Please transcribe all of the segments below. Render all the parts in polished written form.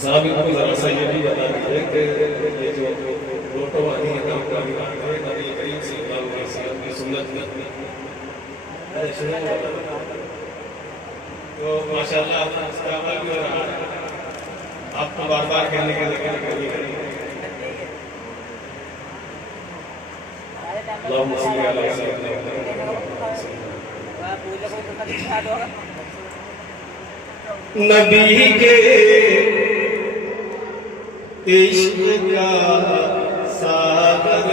साहब इनको जरा सा ये भी बता दीजिए कि ये जो फोटो वाली है काम का भी बात है नबी करीम सल्लल्लाहु अलैहि वसल्लम की सुन्नत में तो माशाल्लाह इसका अमल भी हो रहा है। आपको बार बार कहने के लिए अल्लाहुम्मा सल्ली अला सय्यिदिना नबी के इश्क का सागर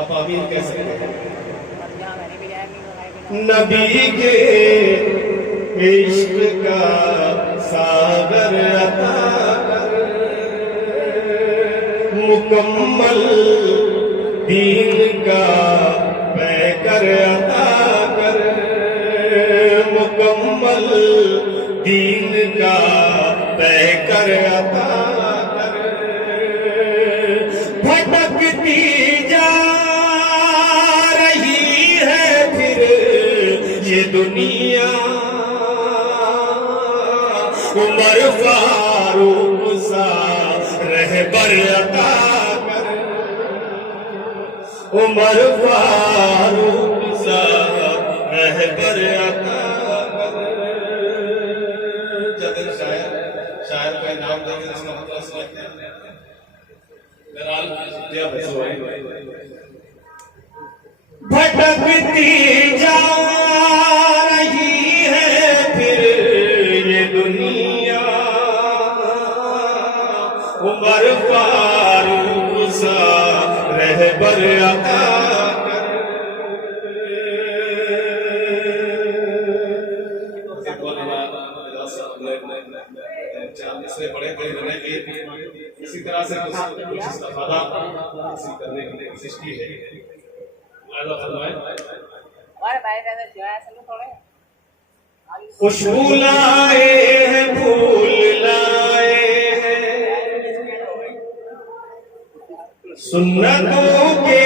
आप आमीन कह सकते हैं। नबी के इश्क का सागर अता कर, मुकम्मल दीन का पैकर अता कर, मुकम्मल दीन का पैकर अता कर। भटकती जा रही है फिर ये दुनिया, उमर फारूक सा रहबर अता कर, उमर फारूक सा रहबर अता कर। जब शायर का नाम देंगे इसका मतलब समझते हैं। भटकती जा रही है फिर ये दुनिया, उमर फारूक सा रहबर अता कर। बड़े बड़े बनेंगे इसी तरह से कुछ इस्तेफादा करने की कोशिश की है। खुशबू लाए हैं, फूल लाए हैं, सुन्नतों के